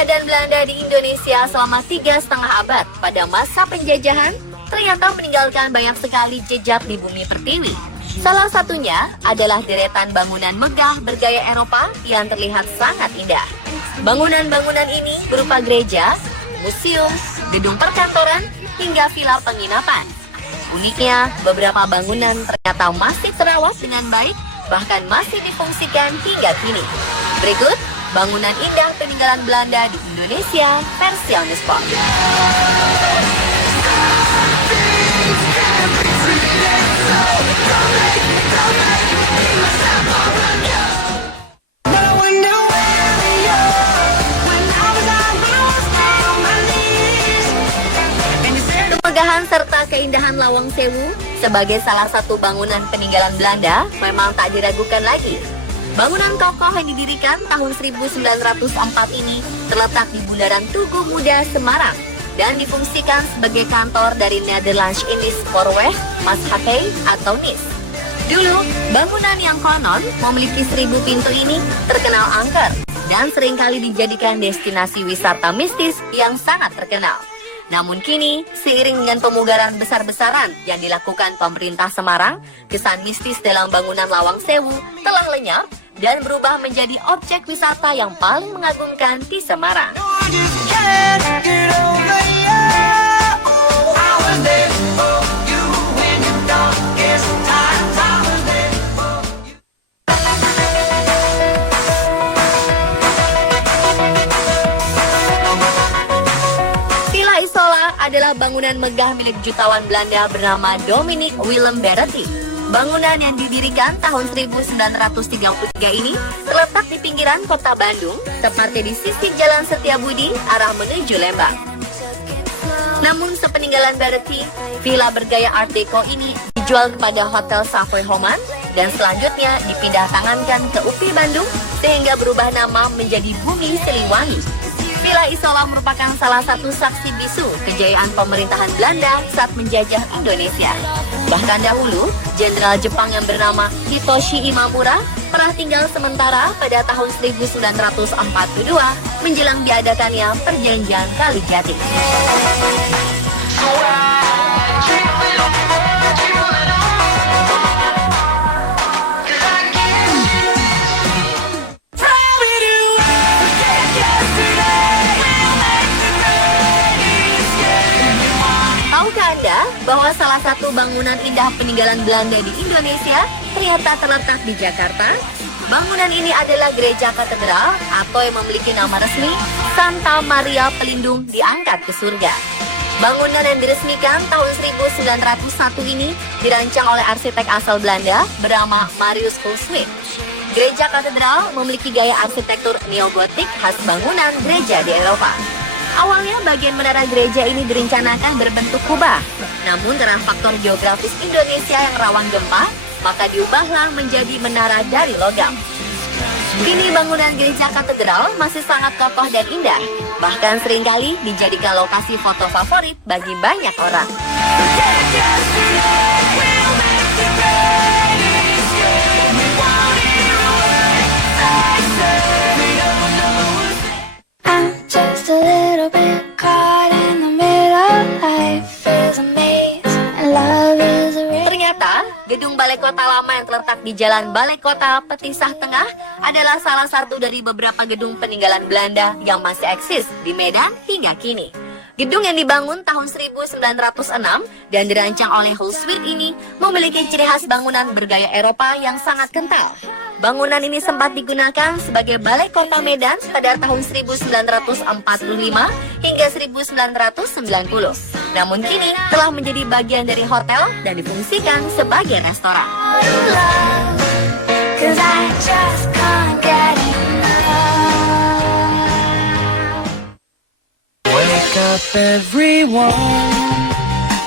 Hindia dan Belanda di Indonesia selama 3,5 abad pada masa penjajahan ternyata meninggalkan banyak sekali jejak di bumi pertiwi. Salah satunya adalah deretan bangunan megah bergaya Eropa yang terlihat sangat indah. Bangunan-bangunan ini berupa gereja, museum, gedung perkantoran, hingga villa penginapan. Uniknya, beberapa bangunan ternyata masih terawat dengan baik, bahkan masih difungsikan hingga kini. Berikut, bangunan indah peninggalan Belanda di Indonesia versi on the spot. Kemegahan serta keindahan Lawang Sewu sebagai salah satu bangunan peninggalan Belanda memang tak diragukan lagi. Bangunan kokoh yang didirikan tahun 1904 ini terletak di Bundaran Tugu Muda, Semarang dan difungsikan sebagai kantor dari Nederlands Indisch Spoorweg Maatschappij atau NIS. Dulu, bangunan yang konon memiliki 1.000 pintu ini terkenal angker dan seringkali dijadikan destinasi wisata mistis yang sangat terkenal. Namun kini, seiring dengan pemugaran besar-besaran yang dilakukan pemerintah Semarang, kesan mistis dalam bangunan Lawang Sewu telah lenyap dan berubah menjadi objek wisata yang paling mengagumkan di Semarang. Adalah bangunan megah milik jutawan Belanda bernama Dominic Willem Barrett. Bangunan yang didirikan tahun 1933 ini terletak di pinggiran kota Bandung, tepatnya di sisi Jalan Setiabudi arah menuju Lembang. Namun sepeninggalan Barrett, villa bergaya Art Deco ini dijual kepada Hotel Savoy Homan dan selanjutnya dipindah tangankan ke UPI Bandung sehingga berubah nama menjadi Bumi Siliwangi. Villa Isola merupakan salah satu saksi bisu kejayaan pemerintahan Belanda saat menjajah Indonesia. Bahkan dahulu, Jenderal Jepang yang bernama Hitoshi Imamura pernah tinggal sementara pada tahun 1942 menjelang diadakannya Perjanjian Kalijati. Bahwa salah satu bangunan indah peninggalan Belanda di Indonesia ternyata terletak di Jakarta. Bangunan ini adalah Gereja Katedral atau yang memiliki nama resmi Santa Maria Pelindung diangkat ke surga. Bangunan yang diresmikan tahun 1901 ini dirancang oleh arsitek asal Belanda bernama Marius Koolsmith. Gereja Katedral memiliki gaya arsitektur neogotik khas bangunan gereja di Eropa. Awalnya bagian menara gereja ini direncanakan berbentuk kubah. Namun karena faktor geografis Indonesia yang rawan gempa, maka diubahlah menjadi menara dari logam. Kini bangunan gereja katedral masih sangat kokoh dan indah. Bahkan seringkali dijadikan lokasi foto favorit bagi banyak orang. Ternyata, gedung Balai Kota lama yang terletak di Jalan Balai Kota Petisah Tengah adalah salah satu dari beberapa gedung peninggalan Belanda yang masih eksis di Medan hingga kini. Gedung yang dibangun tahun 1906 dan dirancang oleh Koolsmith ini memiliki ciri khas bangunan bergaya Eropa yang sangat kental. Bangunan ini sempat digunakan sebagai Balai Kota Medan pada tahun 1945 hingga 1990. Namun kini telah menjadi bagian dari hotel dan difungsikan sebagai restoran. Wake up everyone.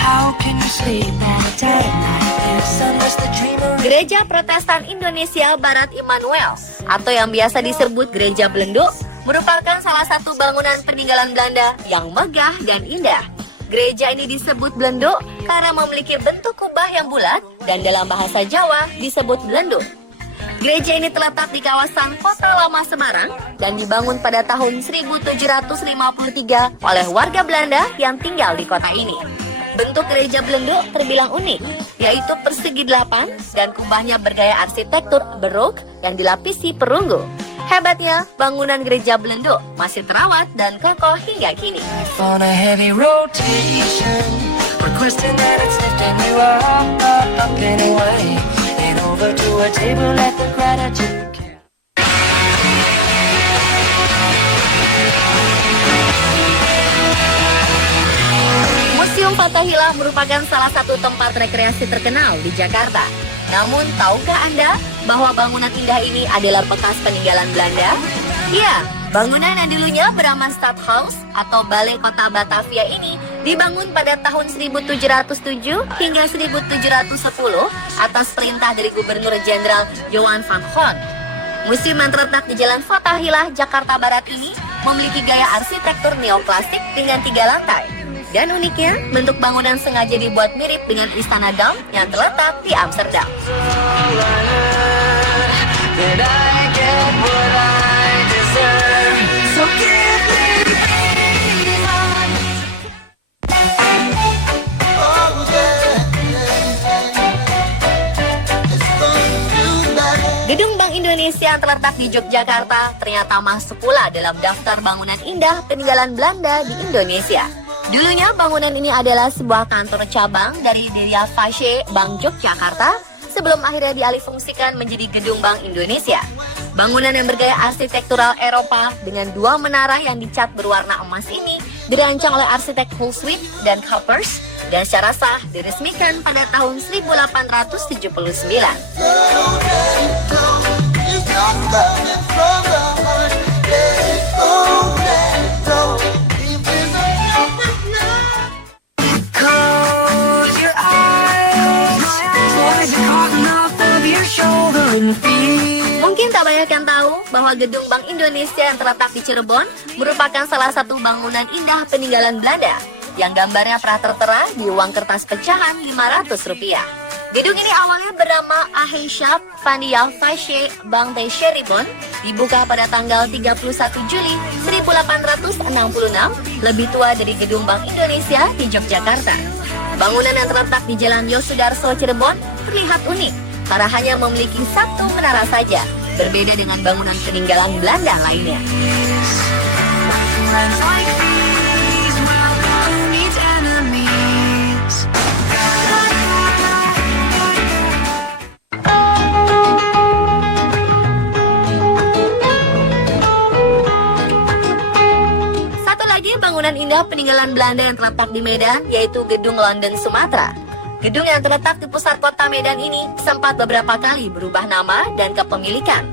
How can you sleep at a time like this unless the dreamer... Gereja Protestan Indonesia Barat Immanuel atau yang biasa disebut Gereja Belendo merupakan salah satu bangunan peninggalan Belanda yang megah dan indah. Gereja ini disebut Belendo karena memiliki bentuk kubah yang bulat dan dalam bahasa Jawa disebut belendut. Gereja ini terletak di kawasan Kota Lama Semarang dan dibangun pada tahun 1753 oleh warga Belanda yang tinggal di kota ini. Bentuk gereja Belendo terbilang unik, yaitu persegi 8 dan kubahnya bergaya arsitektur barok yang dilapisi perunggu. Hebatnya, bangunan gereja Belendo masih terawat dan kokoh hingga kini. On a heavy rotation, requesting that it's lifting you up anyway. Lean over to a table, let the gratitude count. Museum Fathahillah merupakan salah satu tempat rekreasi terkenal di Jakarta. Namun, tahukah Anda bahwa bangunan indah ini adalah bekas peninggalan Belanda? Ya, bangunan yang dulunya bernama Stadhuis atau Balai Kota Batavia ini dibangun pada tahun 1707 hingga 1710 atas perintah dari Gubernur Jenderal Johan van Hoorn. Museum yang terletak di Jalan Fathahillah, Jakarta Barat ini memiliki gaya arsitektur neoklasik dengan 3 lantai. Dan uniknya, bentuk bangunan sengaja dibuat mirip dengan Istana Dam yang terletak di Amsterdam. That I get what I deserve. So give me these arms. Oh yeah. It's gonna do that. Gedung Bank Indonesia yang terletak di Yogyakarta ternyata masuk pula dalam daftar bangunan indah peninggalan Belanda di Indonesia. Dulunya bangunan ini adalah sebuah kantor cabang dari Deria Fasce Bank Yogyakarta sebelum akhirnya dialihfungsikan menjadi Gedung Bank Indonesia. Bangunan yang bergaya arsitektural Eropa dengan 2 menara yang dicat berwarna emas ini dirancang oleh arsitek Hulswijk dan Kuipers dan secara sah diresmikan pada tahun 1879. Close your eyes, slide the cotton off of your shoulder and feel. Mungkin tak banyak yang tahu bahwa Gedung Bank Indonesia yang terletak di Cirebon merupakan salah satu bangunan indah peninggalan Belanda yang gambarnya pernah tertera di uang kertas pecahan Rp500. Gedung ini awalnya bernama Aheisha Vandia Fasce Bank de Cirebon, dibuka pada tanggal 31 Juli 1866, lebih tua dari Gedung Bank Indonesia di Yogyakarta. Bangunan yang terletak di Jalan Yosudarso Cirebon terlihat unik karena hanya memiliki 1 menara saja, berbeda dengan bangunan peninggalan Belanda lainnya. Friends like these, well, who needs enemies? Satu lagi bangunan indah peninggalan Belanda yang terletak di Medan, yaitu Gedung London Sumatera. Gedung yang terletak di pusat kota Medan ini sempat beberapa kali berubah nama dan kepemilikan.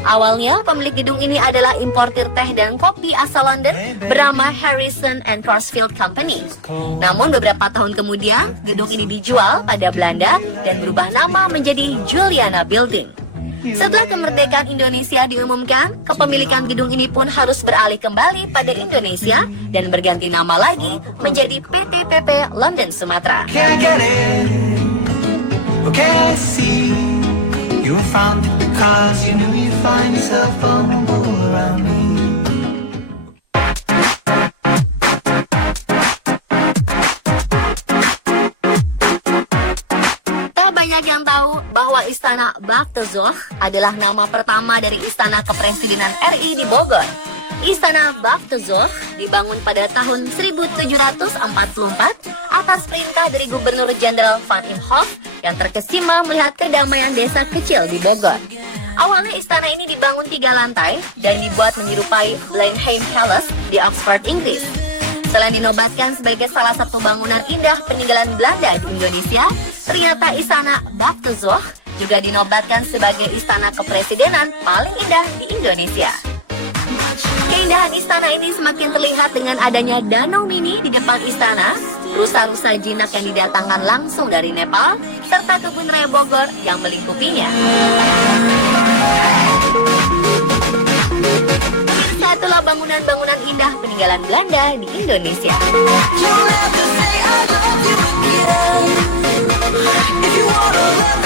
Awalnya, pemilik gedung ini adalah importir teh dan kopi asal London bernama Harrison and Crossfield Company. Namun beberapa tahun kemudian, gedung ini dijual pada Belanda dan berubah nama menjadi Juliana Building. Setelah kemerdekaan Indonesia diumumkan, kepemilikan gedung ini pun harus beralih kembali pada Indonesia dan berganti nama lagi menjadi PT PP London Sumatera. Can't get it. Okay, I see. You found it because you knew you'd find yourself vulnerable around me. Banyak yang tahu bahwa Istana Bagtazogh adalah nama pertama dari Istana Kepresidenan RI di Bogor. Istana Bagtazogh dibangun pada tahun 1744 atas perintah dari Gubernur Jenderal Van Imhoff yang terkesima melihat kedamaian desa kecil di Bogor. Awalnya istana ini dibangun 3 lantai dan dibuat menyerupai Blenheim Palace di Oxford, Inggris. Selain dinobatkan sebagai salah satu bangunan indah peninggalan Belanda di Indonesia, ternyata Istana Bagtazogh juga dinobatkan sebagai istana kepresidenan paling indah di Indonesia. Keindahan istana ini semakin terlihat dengan adanya danau mini di depan istana, rusa-rusa jinak yang didatangkan langsung dari Nepal, serta kebun raya Bogor yang melingkupinya. Itulah bangunan-bangunan indah peninggalan Belanda di Indonesia. You'll never say I love you again. If you wanna love